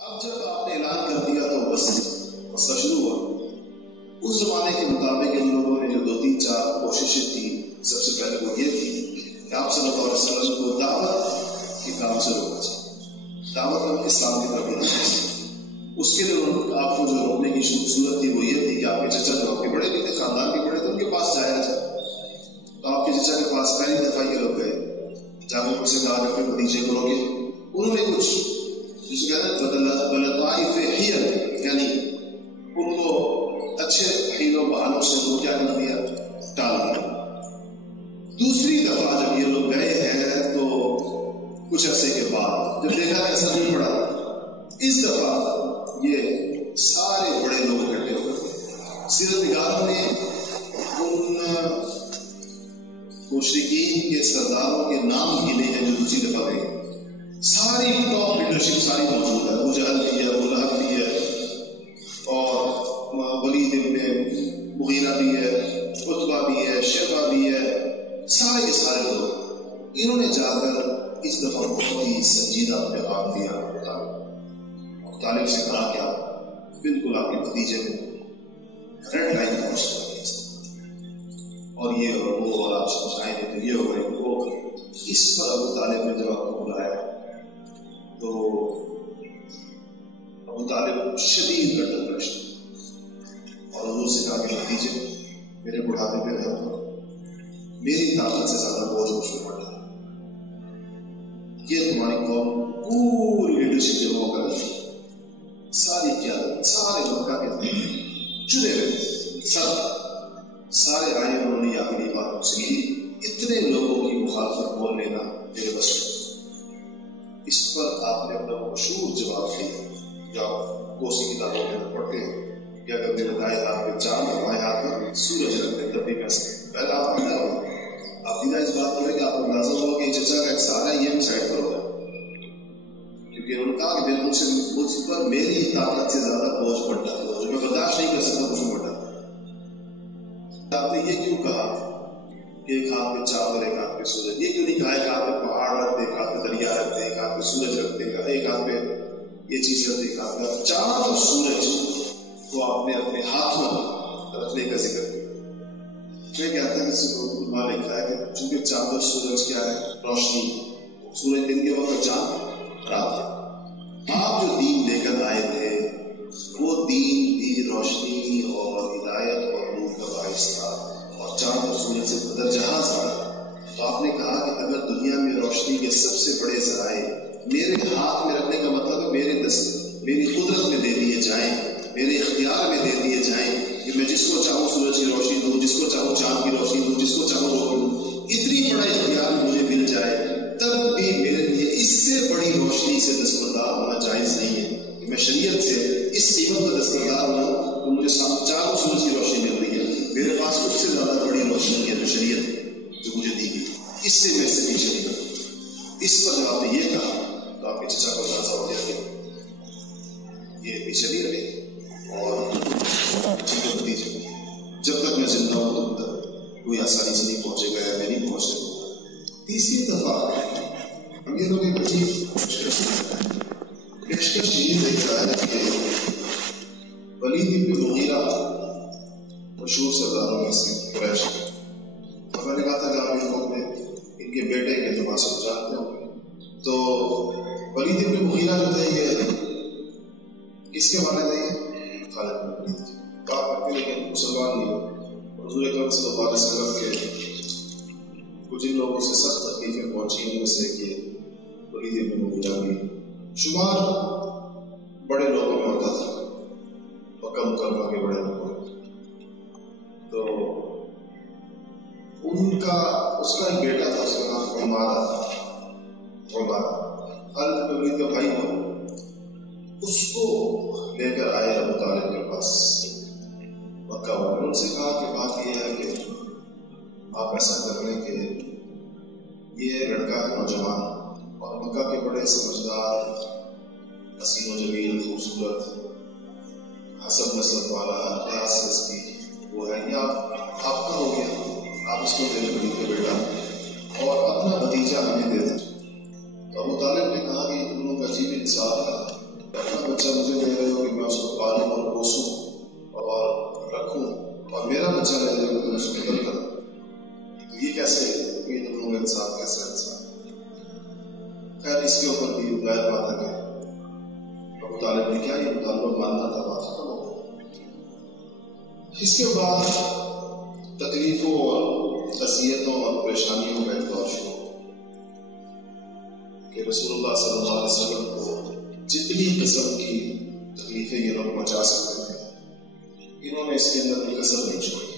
اب جب آپ نے اعلان کر دیا تو بس مسئلہ شروع ہوا۔ اس زمانے کے مطابق ان لوگوں نے جو 2-3-4 کوششیں کی، سب سے پہلے وہ یہ تھی کہ آپ صلی اللہ علیہ وسلم کو دعوت کے کام سے روکا جائے، دعوت کا اسلام کی طرف لانا چاہیے۔ اس کے لیے آپ کو جو روکنے کی صورت تھی وہ یہ تھی کہ آپ کے چچا جو آپ کے بڑے بھی تھے، خاندان کے بڑے تھے، ان کے پاس جایا جائے۔ تو آپ کے چچا کے پاس پہلی دفعہ یہ لوگ گئے، جب ان سے کہا کہ اپنے بھتیجے کو روکے، انہوں نے کچھ جسے کہتے ہیں بلطائف حیل، یعنی ان کو اچھے حیل و بہانوں سے وہ کیا کر دیا، ٹال دیا۔ دوسری دفعہ جب یہ لوگ گئے ہیں تو کچھ عرصے کے بعد جب دیکھا کہ اثر نہیں پڑا، اس دفعہ یہ سارے بڑے لوگ اکٹھے ہو گئے۔ سیرت نگاروں نے ان مشرکین کے سرداروں کے نام گنے ہیں جو دوسری دفعہ گئے، ساری ٹاپ لیڈرشپ ساری موجود ہے، ابو جہل بھی ہے، ابو لہب بھی ہے، اور ولید ابن مغیرہ بھی ہے، عتبہ بھی ہے، شیبہ بھی ہے، سارے کے سارے لوگ۔ انہوں نے جا کر اس دفعہ بہت ہی سنجیدہ پیغام دیا۔ طالب سے کہا کہ آپ بالکل آپ کے بھتیجے میں ریڈ لائن کراس کر دیا، اور یہ اور وہ، اور آپ سمجھائیں گے تو یہ ہو گئے وہ۔ اس پر ابو طالب نے جب آپ کو بلایا تو ابو طالب شدید گردن کشید اور حضور سے کہا کہ بھتیجے میرے بڑھاپے پہ رہو گا، میری طاقت سے زیادہ بوجھ مجھ پہ پڑ رہا ہے، یہ تمہاری قوم پوری لیڈرشپ جو ہو کر ساری قیادت، سارے مکہ کے چنے ہوئے سارے آئے، انہوں نے آخری بات مجھ سے کی، اتنے لوگوں کی مخالفت بول لینا میرے بس میں۔ اس پر آپ نے اپنا مشہور جواب دیا جو آپ کوسی کتابوں میں پڑھتے ہیں کہ اگر میرے دائیں ہاتھ پہ چاند اور بائیں ہاتھ پر سورج رکھتے تب بھی میں سکتے۔ پہلے آپ اندازہ ہو، آپ دیدہ اس بات کریں کہ آپ کو اندازہ ہوا کہ چچا کا ایک سہارا یہ بھی سائڈ پر ہوگا، کیونکہ انہوں نے کہا کہ بالکل سے مجھ پر میری طاقت سے زیادہ بوجھ پڑتا ہے جو میں برداشت نہیں کر سکتا، مجھ میں پڑتا۔ آپ نے یہ کیوں کہا کہ ایک ہاتھ پہ چاند اور ایک ہاتھ پہ سورج؟ یہ کیوں نہیں کہا ایک ہاتھ پہ پہاڑ رکھ دے، ایک ہاتھ پہ دریا رکھ دے، ایک ہاتھ پہ سورج رکھ دے، ایک ہاتھ پہ یہ چیز رکھ دے، ایک ہاتھ پہ چاند اور سورج کو آپ نے اپنے ہاتھوں رکھنے کا ذکر کیا؟ میں کہتا ہے کسی کو علماء نے لکھا ہے کہ چونکہ چاند اور سورج کیا ہے، روشنی، سورج دن کے وقت، چاند رات ہے۔ آپ جو دین لے کر آئے تھے وہ دین بھی روشنی اور ہدایت اور نور کا باعث تھا، اور چاند اور سورج سے بدر جہاں تھا۔ تو آپ نے کہا کہ اگر دنیا میں روشنی کے سب سے بڑے ذرائع میرے ہاتھ میں رکھنے کا مطلب ہے میری قدرت میں دے دیے جائیں، میرے اختیار میں دے دیے جائیں کہ میں جس کو چاہوں سورج کی روشنی دوں، جس کو چاہوں چاند کی روشنی دوں، جس کو چاہوں روک دوں، اتنی بڑا اختیار مجھے مل جائے، تب بھی میرے لیے اس سے بڑی روشنی سے دستبردار ہونا جائز نہیں ہے کہ میں شریعت سے اس قیمت کا دستبردار ہوں تو مجھے چار سورج کی روشنی مل رہی ہے، میرے پاس اس سے زیادہ بڑی روشنی ہے جو شریعت جو مجھے دی گئی، اس سے میں سے پیچھے نہیں کرتا۔ اس پر جب آپ نے یہ کہا تو آپ کے چچا کو اندازہ ہو گیا کہ یہ پیچھے نہیں رہے، اور بھتیجے جب تک میں زندہ ہوں تب تک کوئی آسانی سے نہیں پہنچے گا، میں نہیں پہنچ سکوں۔ تیسری دفعہ ہم یہ لوگ ایک عجیب پیشکش یہ دیکھتا ہے کہ ولید بن مغیرہ مشہور سرداروں میں سے قریش، اور میں نے کہا تھا کہ آپ اس وقت میں ان کے بیٹے کے اعتبار سے جانتے ہوں، تو ولید بن مغیرہ جو تھے یہ کس کے مانے تھے؟ یہ خالد بن ولید تھے، آپ کے لیکن مسلمان نہیں۔ حضور اکرم صلی اللہ علیہ وسلم کے کچھ ان لوگوں سے سخت تکلیفیں پہنچی، ان میں سے کہ ولید بن مغیرہ بھی شمار بڑے لوگوں میں ہوتا تھا، مکہ مکرمہ کے بڑے لوگوں میں، تو ان کا اس کا ایک بیٹا تھا، اس کا نام عمارہ تھا، خالد بن ولید کا بھائی ہوا، اس کو لے کر آئے ابو طالب کے پاس مکہ والے، ان سے کہا کہ بات یہ ہے کہ آپ ایسا کر لیں کہ یہ لڑکا ہے نوجوان اور مکہ کے بڑے سمجھدار، حسین و جمیل، خوبصورت، حسب نسب والا، لحاظ سے اس کی وہ ہے، یہ آپ کا ہو گیا، آپ اس کو دے دیں ولید کا بیٹا، اور اپنا بھتیجا ہمیں دے دیں۔ تو ابو طالب نے کہا کہ ان دونوں کا عجیب انصاف ہے، اپنا بچہ مجھے دے رہے ہو کہ میں اس کو پالوں اور پوسوں اور رکھوں، اور میرا بچہ لے رہے ہو کہ میں اس کو قتل کروں، تو یہ کیسے، یہ دونوں انسان کیسے انسان؟ خیر اس کے اوپر بھی غیر بات ہے کہ ابو طالب نے کیا یہ مطالبہ ماننا تھا، بات ختم ہو گئی۔ اس کے بعد تکلیفوں اور اذیتوں اور پریشانیوں کا ایک دور شروع کہ رسول اللہ صلی اللہ علیہ وسلم کو جتنی قسم کی تکلیفیں یہ لوگ پہنچا سکتے ہیں، انہوں نے اس کے اندر کوئی کسر نہیں چھوڑی۔